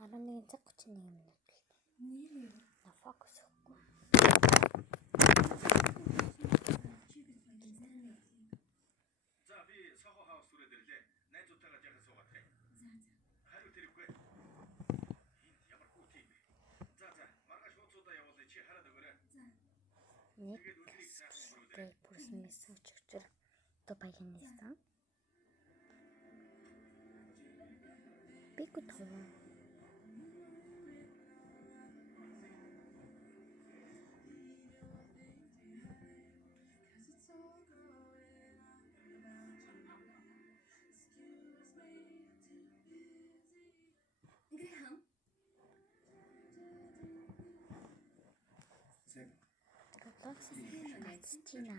11 цаг 31 минут. На фокус өгөхгүй. За би Soho House түрээд ирлээ. Найзуудтайгаа жаахан суугаад. Хариу тэрэггүй. Энд ямар хүүт юм бэ? За маргааш хуудсуудаа явуулъя чи хараад өгөөрэй. Тэгээд өдрийг сайхан өнгөрүүлээ. Бүрсэн мессеж өчр то баянсан. Биггүй тав. Тина.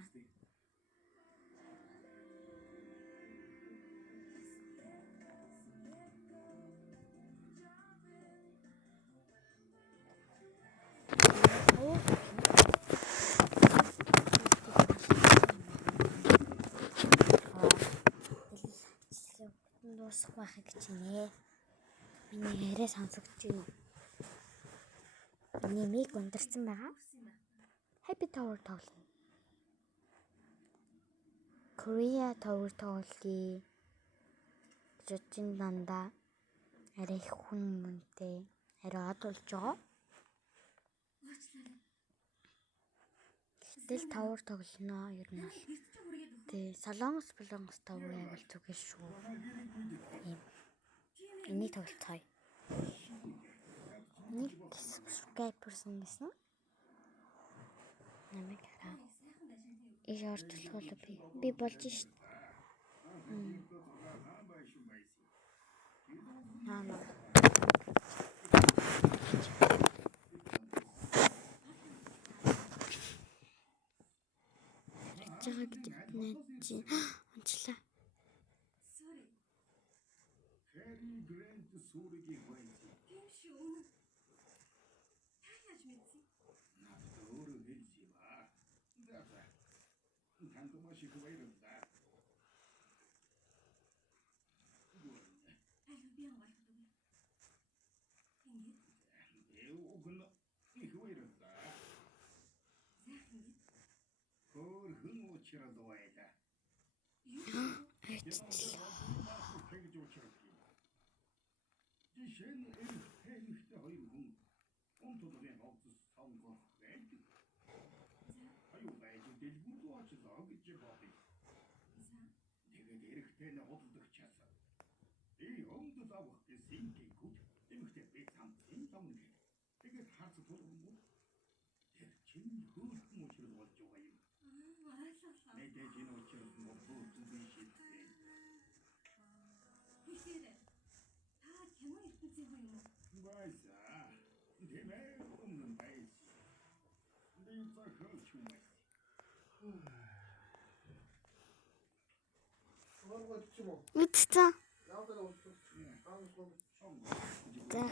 Дуусах байхыг хичнээн. Миний яриа сонсогдож байна уу? Миний миг ундарсан байгаа. Happy Tower тоглоно. Korea Tower тоглоё. Жижиг дандаа арай их хүн мөнтэй арай од болж байгаа. Тэл Tower тоглоно ер нь бол. Тэ Солонгос Tower яг л зүгээр шүү. Энийг тоглоцгоё. Нэг subscribe person гэсэн. Намайг хараа. Иш орчлуулаа би болж шít. Наа. Чага гэж найч унчлаа. Хэри Грэнд сүргийн байци. Тийм шүү. Тааяж мэдсэн. Надад өөрөө хэлсэн юм аа. За. Танд маш их баярлалаа. Жишээ нь эмэгтэй хоёр хүн онцлогийн хавцас сонгох байдаг. Аюу байж дэлгүүр очлоо гэж бодъё. Тэгээд эрэгтэй нь худалдах часаа. И өмдөд авах гэсэн гингүүд эмэгтэй би цамцын замнэг. Тэгээд хаац тулгуун. Тэр чинь хөөрхөн учрал болж байгаа юм. Мэдээж энэ учрал нь хөөрхөн биш ээ. Байса. Дэмээ өмнө байс. Дим захалч юм. Үтцээ. За.